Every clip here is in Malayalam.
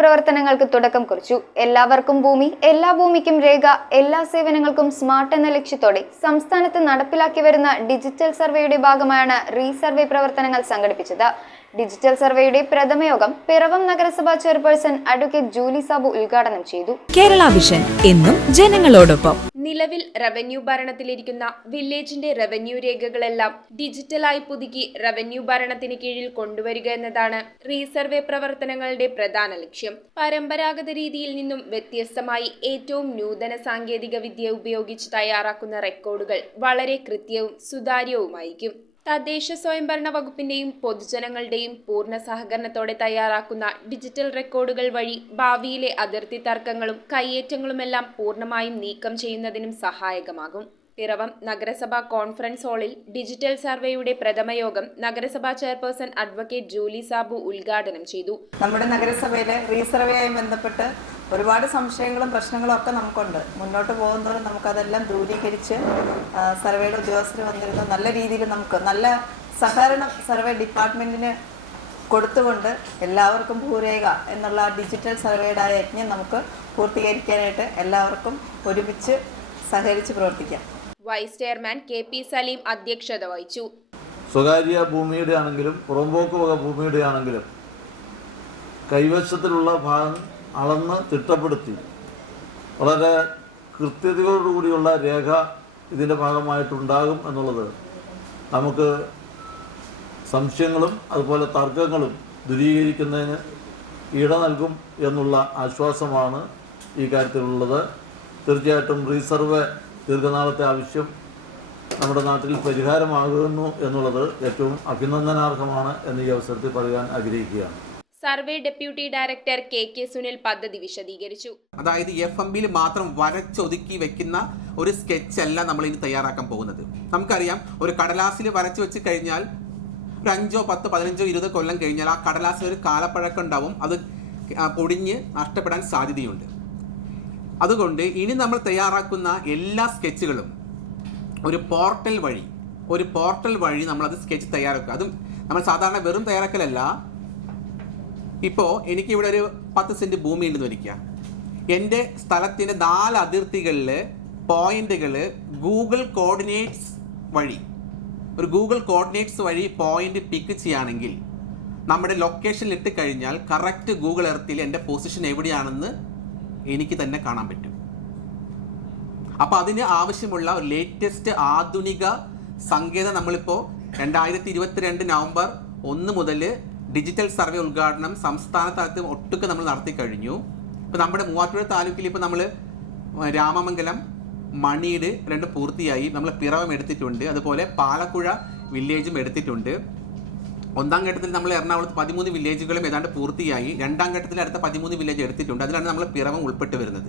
പ്രവർത്തനങ്ങൾക്ക് തുടക്കം കുറിച്ചു. എല്ലാവർക്കും ഭൂമി എല്ലാ ഭൂമിക്കും രേഖ എല്ലാ സേവനങ്ങൾക്കും സ്മാർട്ട് എന്ന ലക്ഷ്യത്തോടെ സംസ്ഥാനത്ത് നടപ്പിലാക്കി വരുന്ന ഡിജിറ്റൽ സർവേയുടെ ഭാഗമായാണ് റീസർവേ പ്രവർത്തനങ്ങൾ സംഘടിപ്പിച്ചത്. ഡിജിറ്റൽ സർവേയുടെ പ്രഥമയോഗം പിറവം നഗരസഭാ ചെയർപേഴ്സൺ അഡ്വക്കേറ്റ് ജൂലി സാബു ഉദ്ഘാടനം ചെയ്തു. കേരള വിഷൻ എന്നും ജനങ്ങളോടൊപ്പം. നിലവിൽ റവന്യൂ ഭരണത്തിലിരിക്കുന്ന വില്ലേജിന്റെ റവന്യൂ രേഖകളെല്ലാം ഡിജിറ്റലായി പുതുക്കി റവന്യൂ ഭരണത്തിന് കീഴിൽ കൊണ്ടുവരിക എന്നതാണ് റീസർവേ പ്രവർത്തനങ്ങളുടെ പ്രധാന ലക്ഷ്യം. പരമ്പരാഗത രീതിയിൽ നിന്നും വ്യത്യസ്തമായി ഏറ്റവും നൂതന സാങ്കേതിക വിദ്യ ഉപയോഗിച്ച് തയ്യാറാക്കുന്ന റെക്കോർഡുകൾ വളരെ കൃത്യവും സുതാര്യവുമായിരിക്കും. തദ്ദേശ സ്വയംഭരണ വകുപ്പിന്റെയും പൊതുജനങ്ങളുടെയും പൂർണ സഹകരണത്തോടെ തയ്യാറാക്കുന്ന ഡിജിറ്റൽ റെക്കോർഡുകൾ വഴി ഭാവിയിലെ അതിർത്തി തർക്കങ്ങളും കയ്യേറ്റങ്ങളുമെല്ലാം പൂർണമായും നീക്കം ചെയ്യുന്നതിനും സഹായകമാകും. പിറവം നഗരസഭാ കോൺഫറൻസ് ഹാളിൽ ഡിജിറ്റൽ സർവേയുടെ പ്രഥമ യോഗം നഗരസഭാ ചെയർപേഴ്സൺ അഡ്വക്കേറ്റ് ജൂലി സാബു ഉദ്ഘാടനം ചെയ്തു. നമ്മുടെ നഗരസഭയിലെ റീസർവേയുമായി ബന്ധപ്പെട്ട് ഒരുപാട് സംശയങ്ങളും പ്രശ്നങ്ങളും ഒക്കെ നമുക്കുണ്ട്. മുന്നോട്ട് പോകുന്നവരും നമുക്കതെല്ലാം ദൂരീകരിച്ച് സർവേയുടെ ഉദ്യോഗസ്ഥർ വന്നിരുന്നു. നല്ല രീതിയിൽ നമുക്ക് നല്ല സഹകരണം സർവേ ഡിപ്പാർട്ട്മെന്റിന് കൊടുത്തുകൊണ്ട് എല്ലാവർക്കും ഭൂരേഖ എന്നുള്ള ഡിജിറ്റൽ സർവേയുടെ ആ യജ്ഞം നമുക്ക് പൂർത്തീകരിക്കാനായിട്ട് എല്ലാവർക്കും ഒരുമിച്ച് സഹകരിച്ച് പ്രവർത്തിക്കാം. Vice chairman K P Saleem അധ്യക്ഷത വഹിച്ചു. സ്വകാര്യ ഭൂമിയുടെ ആണെങ്കിലും പുറമ്പോക്ക് വക ഭൂമിയുടെ ആണെങ്കിലും കൈവശത്തിലുള്ള ഭാഗം അളന്ന് തിട്ടപ്പെടുത്തി. വളരെ കൃത്യതയോടുകൂടിയുള്ള രേഖ ഇതിന്റെ ഭാഗമായിട്ടുണ്ടാകും എന്നുള്ളത് നമുക്ക് സംശയങ്ങളും അതുപോലെ തർക്കങ്ങളും ദുരീകരിക്കുന്നതിന് ഇട നൽകും എന്നുള്ള ആശ്വാസമാണ് ഈ കാര്യത്തിലുള്ളത്. തീർച്ചയായിട്ടും റീസർവ് ദീർഘനാളത്തെ ആവശ്യം നമ്മുടെ നാട്ടിൽ പരിഹാരമാകുന്നു എന്നുള്ളത് ഏറ്റവും അഭിനന്ദനാർഹമാണ് എന്ന് ഈ അവസരത്തിൽ പറയാൻ ആഗ്രഹിക്കുകയാണ്. Survey deputy director K K Sunil പദ്ധതി വിശദീകരിച്ചു. അതായത് എഫ് എം ബിയിൽ മാത്രം വരച്ചൊതുക്കി വെക്കുന്ന ഒരു സ്കെച്ച് അല്ല നമ്മൾ ഇനി തയ്യാറാക്കാൻ പോകുന്നത്. നമുക്കറിയാം ഒരു കടലാസിൽ വരച്ചു വെച്ച് കഴിഞ്ഞാൽ ഒരു അഞ്ചോ പത്തോ പതിനഞ്ചോ ഇരുപതോ കൊല്ലം കഴിഞ്ഞാൽ ആ കടലാസിൽ ഒരു കാലപ്പഴക്കം ഉണ്ടാവും. അത് പൊടിഞ്ഞ് നഷ്ടപ്പെടാൻ സാധ്യതയുണ്ട്. അതുകൊണ്ട് ഇനി നമ്മൾ തയ്യാറാക്കുന്ന എല്ലാ സ്കെച്ചുകളും ഒരു പോർട്ടൽ വഴി ഒരു പോർട്ടൽ വഴി നമ്മളത് സ്കെച്ച് തയ്യാറാക്കുക. അതും നമ്മൾ സാധാരണ വെറും തയ്യാറാക്കലല്ല. ഇപ്പോൾ എനിക്ക് ഇവിടെ ഒരു പത്ത് സെന്റ് ഭൂമി ഉണ്ടെന്ന് വരിക്കുക എന്റെ സ്ഥലത്തിന്റെ നാല് അതിർത്തികളിൽ പോയിന്റുകൾ ഗൂഗിൾ കോർഡിനേറ്റ്സ് വഴി ഒരു ഗൂഗിൾ കോർഡിനേറ്റ്സ് വഴി പോയിന്റ് പിക്ക് ചെയ്യുകയാണെങ്കിൽ നമ്മുടെ ലൊക്കേഷനിൽ ഇട്ട് കഴിഞ്ഞാൽ കറക്റ്റ് ഗൂഗിൾ എർത്തിൽ എന്റെ പൊസിഷൻ എവിടെയാണെന്ന് എനിക്ക് തന്നെ കാണാൻ പറ്റും. അപ്പോൾ അതിന് ആവശ്യമുള്ള ഒരു ലേറ്റസ്റ്റ് ആധുനിക സങ്കേതം നമ്മളിപ്പോൾ രണ്ടായിരത്തി ഇരുപത്തിരണ്ട് നവംബർ ഒന്ന് മുതൽ ഡിജിറ്റൽ സർവേ ഉദ്ഘാടനം സംസ്ഥാന തലത്തിൽ ഒട്ടുക്കെ നമ്മൾ നടത്തി കഴിഞ്ഞു. ഇപ്പോൾ നമ്മുടെ മൂവാറ്റുപുഴ താലൂക്കിൽ ഇപ്പോൾ നമ്മൾ രാമമംഗലം മണിയുടെ രണ്ട് പൂർത്തിയായി. നമ്മൾ പിറവം എടുത്തിട്ടുണ്ട്. അതുപോലെ പാലക്കുഴ വില്ലേജും എടുത്തിട്ടുണ്ട്. ഒന്നാം ഘട്ടത്തിൽ നമ്മൾ എറണാകുളത്ത് പതിമൂന്ന് വില്ലേജുകളും ഏതാണ്ട് പൂർത്തിയായി. രണ്ടാം ഘട്ടത്തിൽ അടുത്ത പതിമൂന്ന് വില്ലേജ് എടുത്തിട്ടുണ്ട്. അതിലാണ് നമ്മൾ പിറവം ഉൾപ്പെട്ട് വരുന്നത്.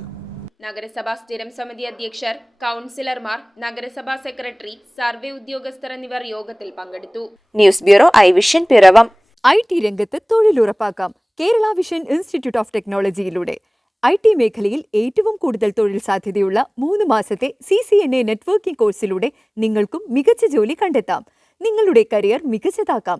നഗരസഭാ സ്ഥിരം സമിതി അധ്യക്ഷർ കൗൺസിലർമാർ നഗരസഭാ സെക്രട്ടറി സർവേ ഉദ്യോഗസ്ഥർ എന്നിവർ യോഗത്തിൽ പങ്കെടുത്തു. News bureau I vision Piravom. I T രംഗത്ത് തൊഴിലുറപ്പാക്കാം. കേരള വിഷൻ ഇൻസ്റ്റിറ്റ്യൂട്ട് ഓഫ് ടെക്നോളജിയിലൂടെ. ഐ ടി മേഖലയിൽ ഏറ്റവും കൂടുതൽ തൊഴിൽ സാധ്യതയുള്ള മൂന്ന് മാസത്തെ C C N A networking കോഴ്സിലൂടെ നിങ്ങൾക്കും മികച്ച ജോലി കണ്ടെത്താം. നിങ്ങളുടെ കരിയർ മികച്ചതാക്കാം.